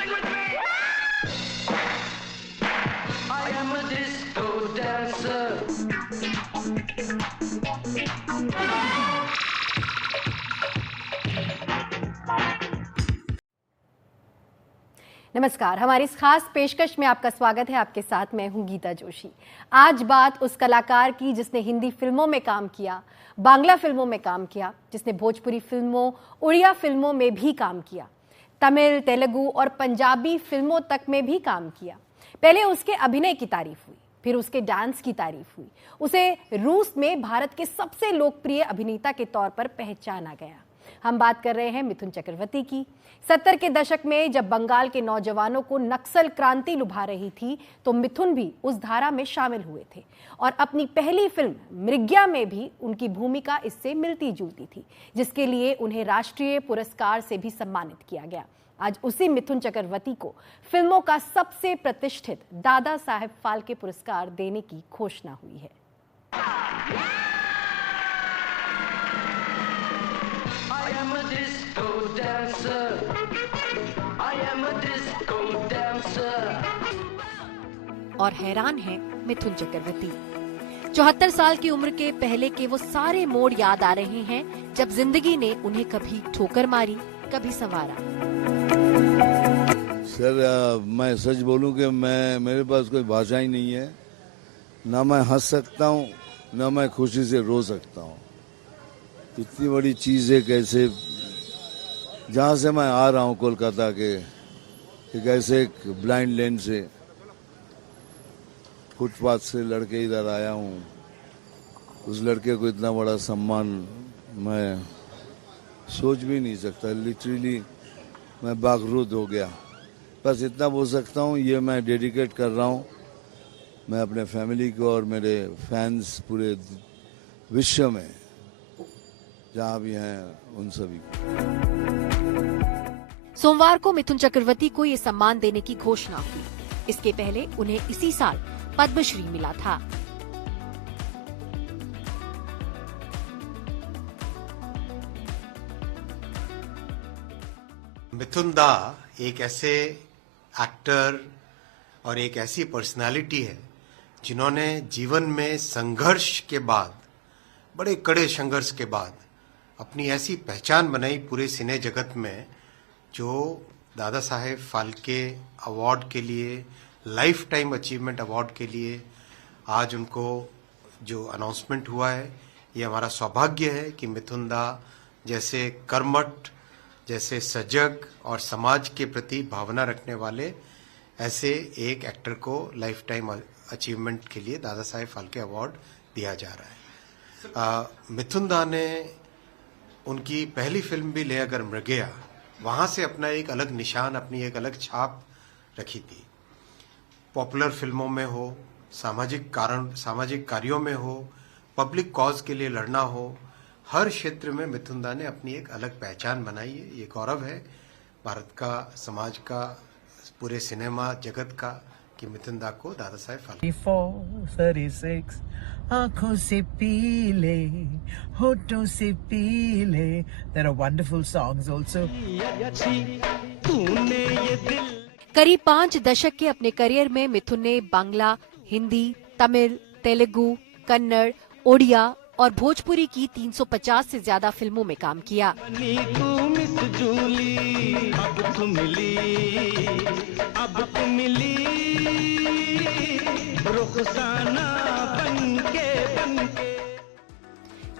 Sing with me. I am a disco dancer. नमस्कार, हमारी इस खास पेशकश में आपका स्वागत है। आपके साथ मैं हूं गीता जोशी। आज बात उस कलाकार की जिसने हिंदी फिल्मों में काम किया, बांग्ला फिल्मों में काम किया, जिसने भोजपुरी फिल्मों, उड़िया फिल्मों में भी काम किया, तमिल, तेलुगु और पंजाबी फिल्मों तक में भी काम किया। पहले उसके अभिनय की तारीफ हुई, फिर उसके डांस की तारीफ हुई। उसे रूस में भारत के सबसे लोकप्रिय अभिनेता के तौर पर पहचाना गया। हम बात कर रहे हैं मिथुन चक्रवर्ती की। 70 के दशक में जब बंगाल के नौजवानों को नक्सल क्रांति लुभा रही थी, तो मिथुन भी उस धारा में शामिल हुए थे और अपनी पहली फिल्म मृग्या में भी उनकी भूमिका इससे मिलती जुलती थी, जिसके लिए उन्हें राष्ट्रीय पुरस्कार से भी सम्मानित किया गया। आज उसी मिथुन चक्रवर्ती को फिल्मों का सबसे प्रतिष्ठित दादा साहेब फाल्के पुरस्कार देने की घोषणा हुई है। I am a disco dancer. I am a disco dancer. और हैरान है मिथुन चक्रवर्ती। 74 साल की उम्र के पहले के वो सारे मोड़ याद आ रहे हैं जब जिंदगी ने उन्हें कभी ठोकर मारी, कभी संवारा। सर, मैं सच बोलूं कि मेरे पास कोई भाषा ही नहीं है। ना मैं हंस सकता हूं, ना मैं खुशी से रो सकता हूं। इतनी बड़ी चीज़ है, कैसे जहाँ से मैं आ रहा हूँ कोलकाता के, एक ऐसे एक ब्लाइंड लेन से, फुटपाथ से लड़के इधर आया हूँ। उस लड़के को इतना बड़ा सम्मान मैं सोच भी नहीं सकता। लिटरली मैं बागरूद हो गया। बस इतना बोल सकता हूँ, ये मैं डेडिकेट कर रहा हूँ मैं अपने फैमिली को और मेरे फैंस पूरे विश्व में जहाँ भी हैं उन सभी को। सोमवार को मिथुन चक्रवर्ती को ये सम्मान देने की घोषणा हुई। इसके पहले उन्हें इसी साल पद्मश्री मिला था। मिथुन दा एक ऐसे एक्टर और एक ऐसी पर्सनालिटी है जिन्होंने जीवन में संघर्ष के बाद, बड़े कड़े संघर्ष के बाद अपनी ऐसी पहचान बनाई पूरे सिने जगत में, जो दादा साहेब फाल्के अवार्ड के लिए, लाइफ टाइम अचीवमेंट अवार्ड के लिए आज उनको जो अनाउंसमेंट हुआ है, ये हमारा सौभाग्य है कि मिथुन दा जैसे कर्मठ, जैसे सजग और समाज के प्रति भावना रखने वाले ऐसे एक एक्टर को लाइफ टाइम अचीवमेंट के लिए दादा साहेब फाल्के अवार्ड दिया जा रहा है। मिथुन दा ने उनकी पहली फिल्म भी ले अगर मृग्या, वहाँ से अपना एक अलग निशान, अपनी एक अलग छाप रखी थी। पॉपुलर फिल्मों में हो, सामाजिक कार्यों में हो, पब्लिक कॉज के लिए लड़ना हो, हर क्षेत्र में मिथुन दा ने अपनी एक अलग पहचान बनाई है। ये गौरव है भारत का, समाज का, पूरे सिनेमा जगत का कि मिथुन दा को दादा साहेब फाल्के। 36 आंखों से पीले, होठों से पीले। There are wonderful songs also. करीब 5 दशक के अपने करियर में मिथुन ने बांग्ला, हिंदी, तमिल, तेलुगु, कन्नड़, ओडिया और भोजपुरी की 350 से ज्यादा फिल्मों में काम किया।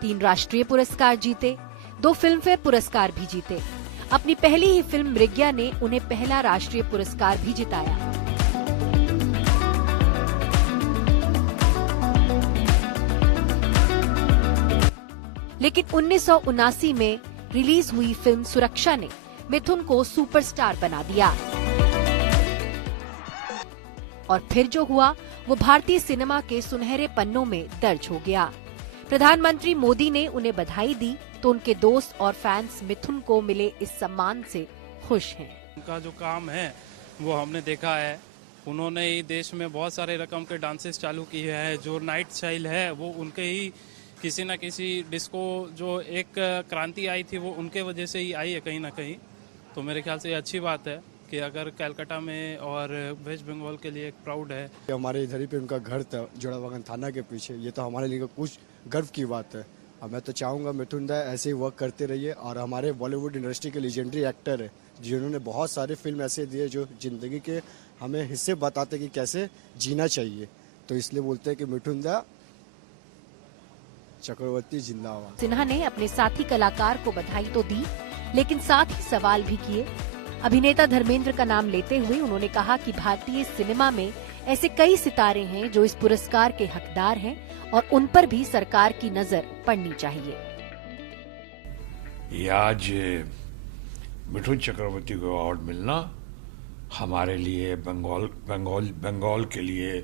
तीन राष्ट्रीय पुरस्कार जीते, 2 फिल्मफेयर पुरस्कार भी जीते। अपनी पहली ही फिल्म मृग्या ने उन्हें पहला राष्ट्रीय पुरस्कार भी जिताया। लेकिन 1979 में रिलीज हुई फिल्म सुरक्षा ने मिथुन को सुपरस्टार बना दिया और फिर जो हुआ वो भारतीय सिनेमा के सुनहरे पन्नों में दर्ज हो गया। प्रधानमंत्री मोदी ने उन्हें बधाई दी तो उनके दोस्त और फैंस मिथुन को मिले इस सम्मान से खुश हैं। उनका जो काम है वो हमने देखा है। उन्होंने ही देश में बहुत सारे रकम के डांसेस चालू किए हैं। जो नाइट स्टाइल है वो उनके ही किसी न किसी डिस्को जो एक क्रांति आई थी वो उनके वजह से ही आई है कहीं ना कहीं। तो मेरे ख्याल से ये अच्छी बात है कि अगर कलकत्ता में और वेस्ट बंगाल के लिए एक प्राउड है। हमारे इधर ही पे उनका घर था जोड़ाबागान थाना के पीछे, ये तो हमारे लिए कुछ गर्व की बात है। और मैं तो चाहूँगा मिथुन दा ऐसे ही वर्क करते रहिए। और हमारे बॉलीवुड इंडस्ट्री के लीजेंडरी एक्टर है जिन्होंने बहुत सारे फिल्म ऐसे दिए जो ज़िंदगी के हमें हिस्से बताते कि कैसे जीना चाहिए। तो इसलिए बोलते हैं कि मिथुन दा चक्रवर्ती जिंदाबाद। सिन्हा ने अपने साथी कलाकार को बधाई तो दी, लेकिन साथ ही सवाल भी किए। अभिनेता धर्मेंद्र का नाम लेते हुए उन्होंने कहा कि भारतीय सिनेमा में ऐसे कई सितारे हैं जो इस पुरस्कार के हकदार हैं और उन पर भी सरकार की नजर पड़नी चाहिए। ये आज मिथुन चक्रवर्ती को अवार्ड मिलना हमारे लिए बंगाल के लिए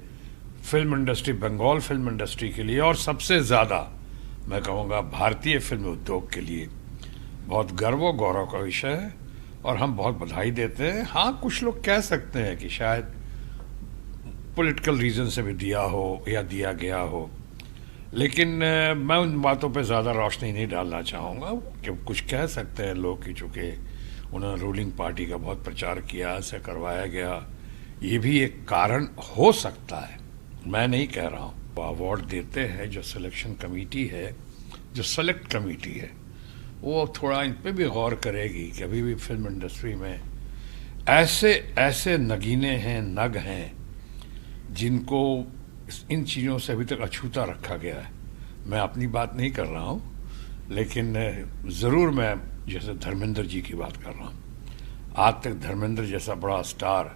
film industry, Bengal film industry के लिए और सबसे ज़्यादा मैं कहूँगा भारतीय फिल्म उद्योग के लिए बहुत गर्व और गौरव का विषय है और हम बहुत बधाई देते हैं। हाँ, कुछ लोग कह सकते हैं कि शायद पॉलिटिकल रीज़न से भी दिया हो या दिया गया हो, लेकिन मैं उन बातों पे ज़्यादा रोशनी नहीं डालना चाहूँगा कि कुछ कह सकते हैं लोग कि चूँकि उन्होंने रूलिंग पार्टी का बहुत प्रचार किया, ऐसे करवाया गया, ये भी एक कारण हो सकता है, मैं नहीं कह रहा हूँ। वो अवार्ड देते हैं जो सिलेक्शन कमेटी है, जो सेलेक्ट कमेटी है, वो थोड़ा इन पे भी गौर करेगी कि अभी भी फिल्म इंडस्ट्री में ऐसे नगीने हैं, नग हैं जिनको इन चीज़ों से अभी तक अछूता रखा गया है। मैं अपनी बात नहीं कर रहा हूँ, लेकिन ज़रूर मैं जैसे धर्मेंद्र जी की बात कर रहा हूँ। आज तक धर्मेंद्र जैसा बड़ा स्टार,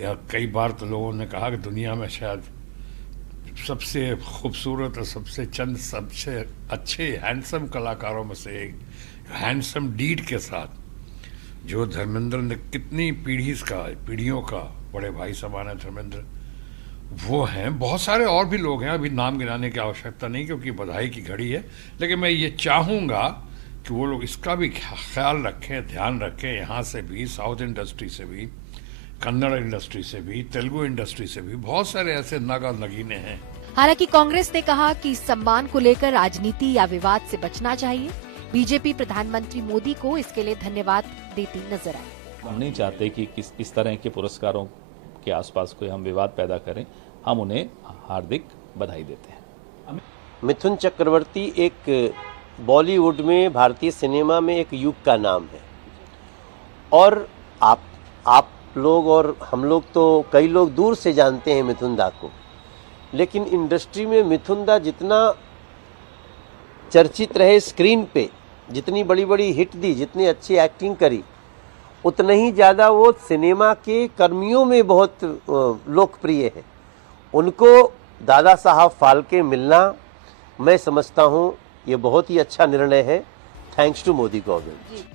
या कई बार तो लोगों ने कहा कि दुनिया में शायद सबसे खूबसूरत और सबसे अच्छे हैंडसम कलाकारों में से एक, हैंडसम डीड के साथ जो धर्मेंद्र ने कितनी पीढ़ियों का बड़े भाई समान है धर्मेंद्र, वो हैं। बहुत सारे और भी लोग हैं, अभी नाम गिनाने की आवश्यकता नहीं क्योंकि बधाई की घड़ी है, लेकिन मैं ये चाहूँगा कि वो लोग इसका भी ख्याल रखें, ध्यान रखें, यहाँ से भी, साउथ इंडस्ट्री से भी, कन्नड़ इंडस्ट्री से भी, तेलुगु इंडस्ट्री से भी बहुत सारे ऐसे नग और नगीने हैं। हालांकि कांग्रेस ने कहा कि इस सम्मान को लेकर राजनीति या विवाद से बचना चाहिए। बीजेपी प्रधानमंत्री मोदी को इसके लिए धन्यवाद देती नजर आई। हम नहीं चाहते कि इस तरह के पुरस्कारों के आसपास कोई हम विवाद पैदा करें, हम उन्हें हार्दिक बधाई देते हैं। मिथुन चक्रवर्ती एक बॉलीवुड में, भारतीय सिनेमा में एक युग का नाम है और आप लोग और हम लोग तो कई लोग दूर से जानते हैं मिथुन दा को, लेकिन इंडस्ट्री में मिथुन दा जितना चर्चित रहे स्क्रीन पे, जितनी बड़ी बड़ी हिट दी, जितनी अच्छी एक्टिंग करी, उतना ही ज़्यादा वो सिनेमा के कर्मियों में बहुत लोकप्रिय है। उनको दादा साहब फाल्के मिलना, मैं समझता हूँ ये बहुत ही अच्छा निर्णय है। Thanks to Modi government.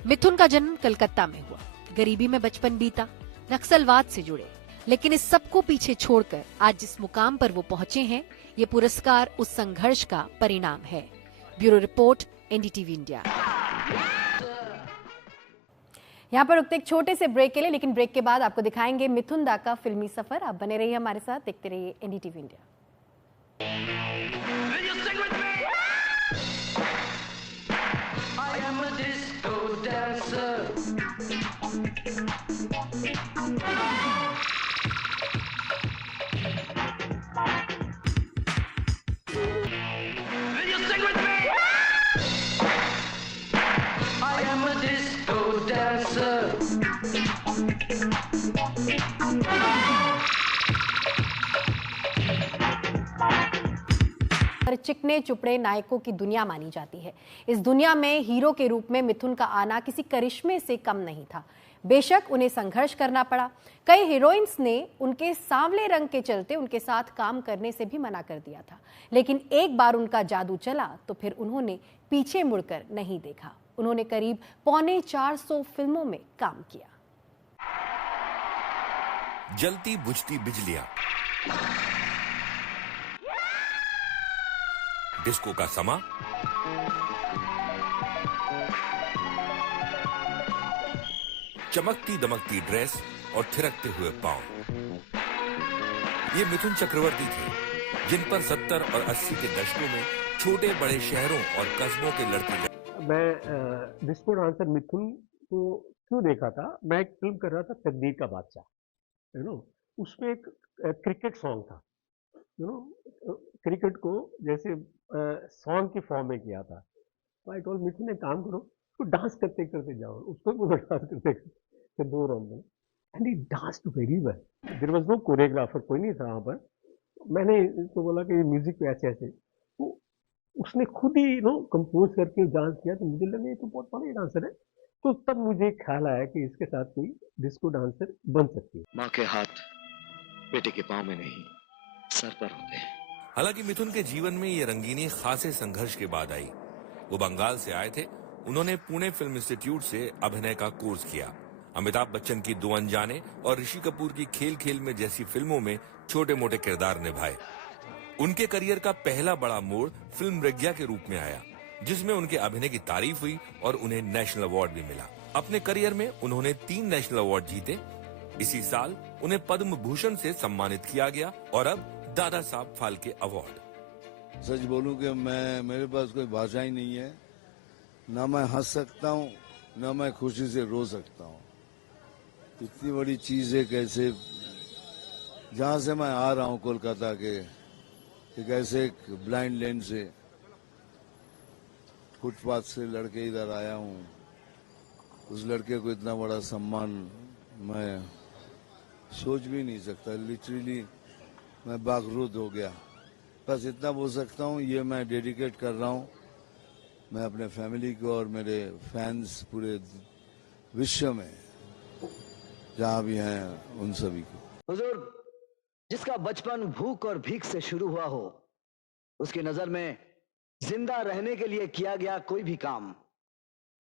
Mithun का जन्म कलकत्ता में हुआ, गरीबी में बचपन बीता, नक्सलवाद से जुड़े, लेकिन इस सबको पीछे छोड़कर आज जिस मुकाम पर वो पहुंचे हैं, ये पुरस्कार उस संघर्ष का परिणाम है। Bureau report, NDTV India. यहाँ पर रुकते एक छोटे से ब्रेक के लिए, लेकिन ब्रेक के बाद आपको दिखाएंगे मिथुन दा का फिल्मी सफर। आप बने रहिए हमारे साथ, देखते रहिए एनडीटीवी इंडिया। चिकने चुपड़े नायकों की दुनिया मानी जाती है। इस दुनिया में हीरो के रूप में मिथुन का आना किसी करिश्मे से कम नहीं था। बेशक उन्हें संघर्ष करना पड़ा, कई हीरोइंस ने उनके सांवले रंग के चलते उनके साथ काम करने से भी मना कर दिया था, लेकिन एक बार उनका जादू चला तो फिर उन्होंने पीछे मुड़कर नहीं देखा। उन्होंने करीब 450 फिल्मों में काम किया। जलती बुझती बिजलियां, डिस्को का समा, चमकती दमकती ड्रेस और थिरकते हुए पांव। ये मिथुन चक्रवर्ती थे जिन पर 70 और 80 के दशकों में छोटे बड़े शहरों और कस्बों के लड़के मैं डिस्को डांसर मिथुन को क्यों देखा था, मैं एक फिल्म कर रहा था तकदीर का बादशाह, यू नो, उसमें एक क्रिकेट सॉन्ग था, यू नो, क्रिकेट को जैसे सॉन्ग की फॉर्म में किया था। तो आई टोल्ड मिथुन, एक काम करो, तो डांस करते करते जाओ, उसको बोलो डांस करते करते दो राउंड में, and he danced very well. There was no choreographer, कोई नहीं था वहाँ पर। मैंने इसको बोला कि म्यूजिक पे ऐसे ऐसे, तो उसने खुद ही कंपोज करके डांस किया, तो मुझे लगा ये तो बहुत बड़ा डांसर है। तो तब मुझे ख्याल आया कि इसके साथ कोई डिस्को डांसर बन सकती है। माँ के हाथ बेटे के पाँव में नहीं, सर पर होते हैं। हालांकि मिथुन के जीवन में ये रंगीनी खासे संघर्ष के बाद आई। वो बंगाल से आए थे। उन्होंने पुणे फिल्म इंस्टीट्यूट से अभिनय का कोर्स किया। अमिताभ बच्चन की दो अनजाने और ऋषि कपूर की खेल खेल में जैसी फिल्मों में छोटे मोटे किरदार निभाए। उनके करियर का पहला बड़ा मोड़ फिल्म प्रज्ञा के रूप में आया, जिसमें उनके अभिनय की तारीफ हुई और उन्हें नेशनल अवार्ड भी मिला। अपने करियर में उन्होंने 3 नेशनल अवार्ड जीते। इसी साल उन्हें पद्म भूषण से सम्मानित किया गया और अब दादा साहब फाल्के अवार्ड। सच बोलूं कि मेरे पास कोई भाषा ही नहीं है, ना मैं हंस सकता हूं, ना मैं खुशी से रो सकता हूं। इतनी बड़ी चीज है, कैसे जहां से मैं आ रहा हूं कोलकाता के, एक ऐसे एक ब्लाइंड लेन से, फुटपाथ से लड़के इधर आया हूं। उस लड़के को इतना बड़ा सम्मान मैं सोच भी नहीं सकता। लिटरली मैं बागरूद हो गया। बस इतना बोल सकता हूँ, ये मैं डेडिकेट कर रहा हूँ मैं अपने फैमिली को और मेरे फैंस पूरे विश्व में जहाँ भी हैं उन सभी को। हुजूर, जिसका बचपन भूख और भीख से शुरू हुआ हो, उसकी नजर में जिंदा रहने के लिए किया गया कोई भी काम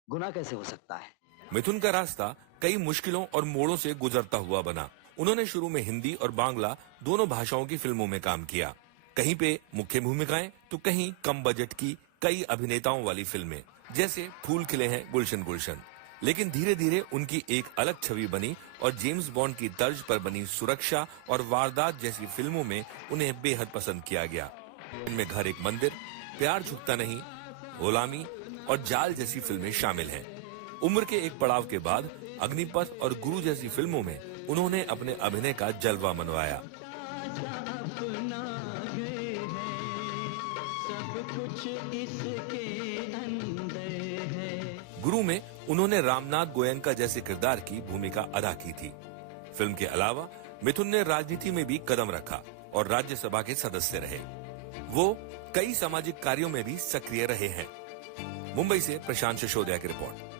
गुनाह कैसे हो सकता है। मिथुन का रास्ता कई मुश्किलों और मोड़ों से गुजरता हुआ बना। उन्होंने शुरू में हिंदी और बांग्ला दोनों भाषाओं की फिल्मों में काम किया। कहीं पे मुख्य भूमिकाएं तो कहीं कम बजट की कई अभिनेताओं वाली फिल्में, जैसे फूल खिले हैं गुलशन गुलशन। लेकिन धीरे धीरे उनकी एक अलग छवि बनी और जेम्स बॉन्ड की तर्ज पर बनी सुरक्षा और वारदात जैसी फिल्मों में उन्हें बेहद पसंद किया गया। इनमें घर एक मंदिर, प्यार झुकता नहीं, गुलामी और जाल जैसी फिल्में शामिल हैं। उम्र के एक पड़ाव के बाद अग्निपथ और गुरु जैसी फिल्मों में उन्होंने अपने अभिनय का जलवा मनवाया। गुरु में उन्होंने रामनाथ गोयनका जैसे किरदार की भूमिका अदा की थी। फिल्म के अलावा मिथुन ने राजनीति में भी कदम रखा और राज्यसभा के सदस्य रहे। वो कई सामाजिक कार्यों में भी सक्रिय रहे हैं। मुंबई से प्रशांत सिसोदिया की रिपोर्ट।